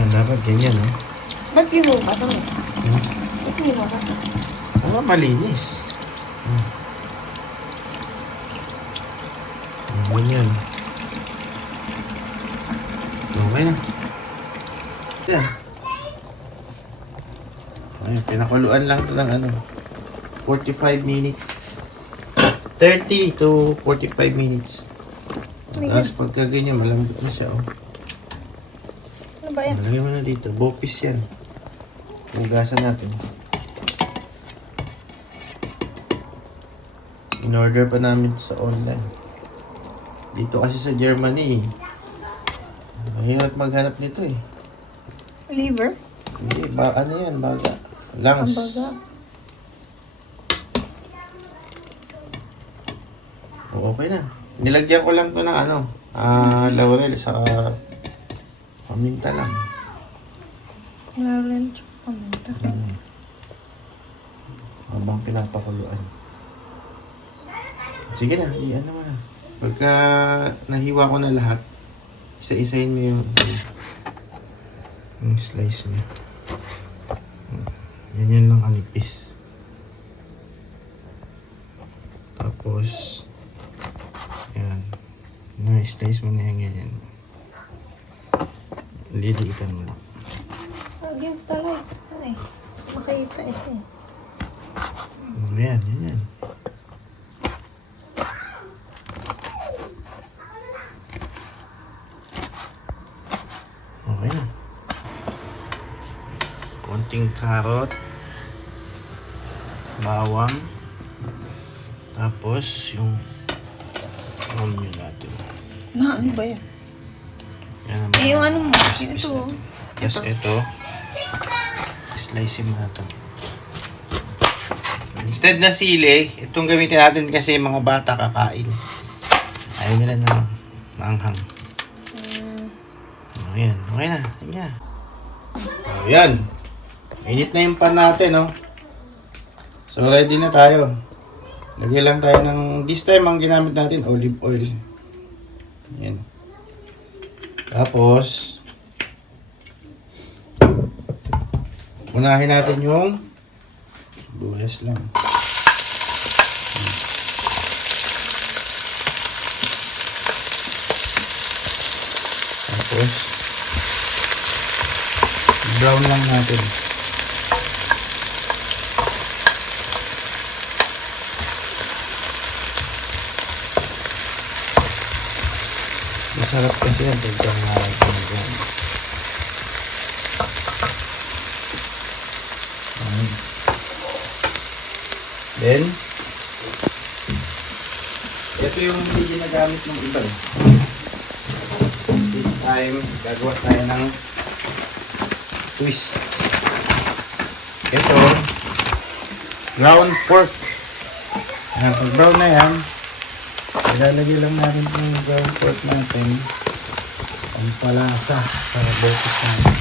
Yan, dapat ganyan, oh. Ba't ginuha to? Hmm? Ba't ginuha to? Wala, malinis. Hmm. Ganyan. Okay na. Yan. Ayun, pinakuluan lang ito ng ano, 45 minutes. 30 to 45 minutes. Tapos pagka ganyan, malambot na siya, oh. Ano ba yan? Malagay mo na dito. Bopis yan. Hugasan natin. In-order pa namin sa online. Dito kasi sa Germany, mahirap maghanap nito eh. Liver? Hindi, ano yan, baga. Ang Lungs. baga. O, okay na. Nilagyan ko lang to ng ano, laurel sa paminta lang. Laurel tsaka paminta. Habang pinapakuluan. Sige na, ano mo na. Pagka nahiwa ko na lahat, isa-isahin mo yung slice niya. Yan lang kanipis. Tapos, yan. Na-slice mo na yan ganyan. Liliitan mo lang. Against the light. Ay, makita ito. Yan, yan. Okay na. Konting carrot. Bawang. Tapos yung onion natin. Na, ano ba yan? Yan naman. Eh, yung ano mo? Tapos Yung ito. Yes, ito. Slice mo na ito. Instead na sili, itong gamitin natin kasi mga bata kakain. Ayaw nila ng maanghang. Ayan, okay na. Ayan. Ayan. Init na yung pan natin, no? So, ready na tayo. Lagyan lang tayo ng, this time, ang ginamit natin, olive oil. Ayan. Tapos, unahin natin yung buhas lang. Tapos, brown lang natin. Masarap kasi yan pagka brown. Then, ito yung hindi ginagamit ng iba. This time, gagawa tayo ng twist. Ito, ground pork. Ayan, pag brown na yan, ilalagay lang natin yung ground pork natin ang palasa para bopis natin.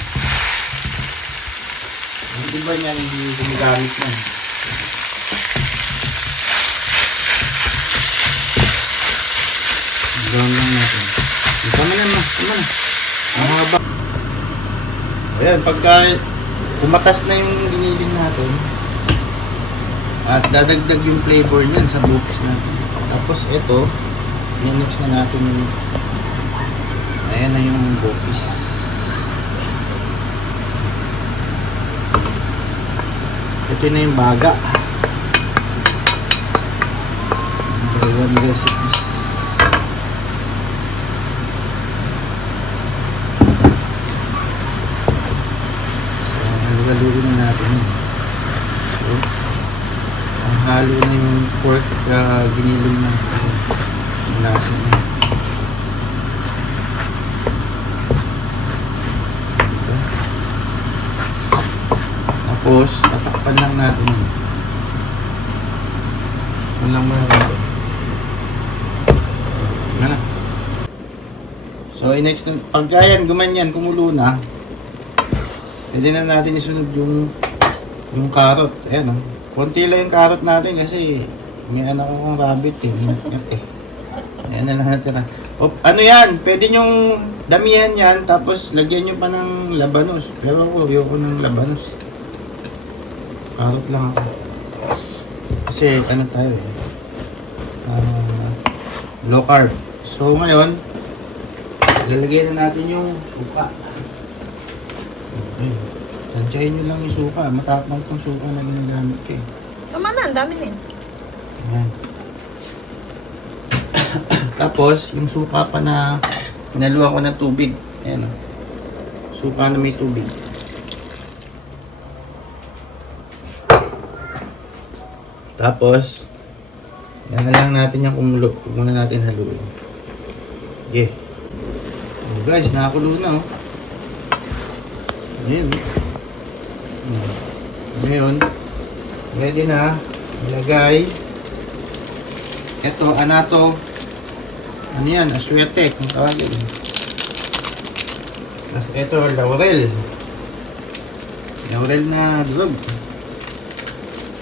Yung iba niyan, hindi ginagamit yan. Brown lang natin. Ito mo naman. Ang haba. Ayan, pagka umatas na yung giniling natin, at dadagdag yung flavor niyan sa bopis natin. Tapos ito, minix na natin yung, ayan na yung bopis. Ito na yung baga. Dalawang recipes. Haluin na natin. So, ang halo na yung pork giniling na lasa na. Ito. Tapos, tatakpan lang natin yun. Walang marami. Yan na. So, next, pagka yan, gumanyan, kumulo na, pwede na natin isunod yung carrot. Ayan, oh. Konti lang yung carrot natin kasi may anak akong rabbit eh. Ayan na lang natin. O, ano yan, pwede nyong damihan yan, tapos lagyan nyo pa ng labanos. Pero ako, ayoko ng labanos. Karot lang ako. Kasi ano tayo eh. Low carb. So ngayon, lalagyan na natin yung suka. Okay. Tansyahin nyo lang yung suka. Matapang tong suka na ginagamit ko eh. Tama na, ang dami din. Ayan. Tapos, yung suka pa na hinaluan ko ng tubig. Ayan o. Suka na may tubig. Tapos, yan na lang natin yung kumulo. Huwag muna natin haluin. Okay. Oh, guys, nakakulo na oh. Ayan. Ngayon, ready na. Ilagay. Ito, anato. Ano yan? Aswete, kung tawagin. Tapos ito, laurel. Laurel na durog.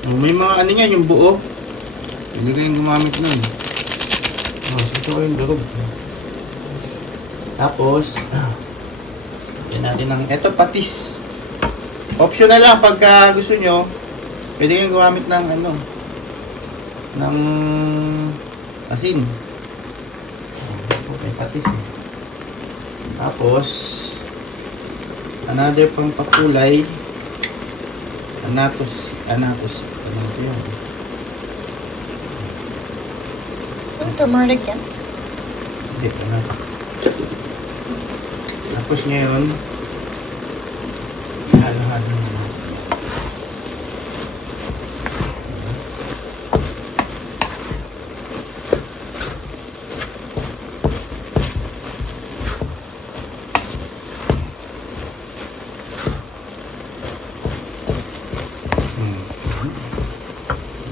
May mga ano yan, yung buo. Hindi kayong gumamit nun. Ito ko yung durog. Tapos, yan natin ng, ito patis. Optional lang pagka gusto nyo. Pwede kayong gumamit ng ano, ng asin. Okay, patis eh. Tapos, another pang pakulay. Anatos. Ano ito yun? Ang turmeric yan. Hindi, anatos. Tapos ngayon, halo-halo na.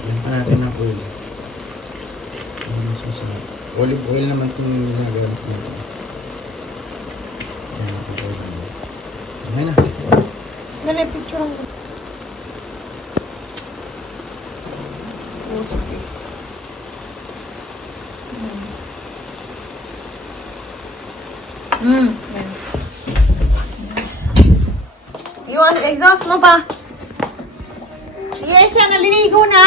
Yan pa natin ng oil. Olive oil naman itong ginagamit natin. Ayan na. Dali, picture lang. Yan. Yung exhaust mo pa. Yes, siya naliligo na.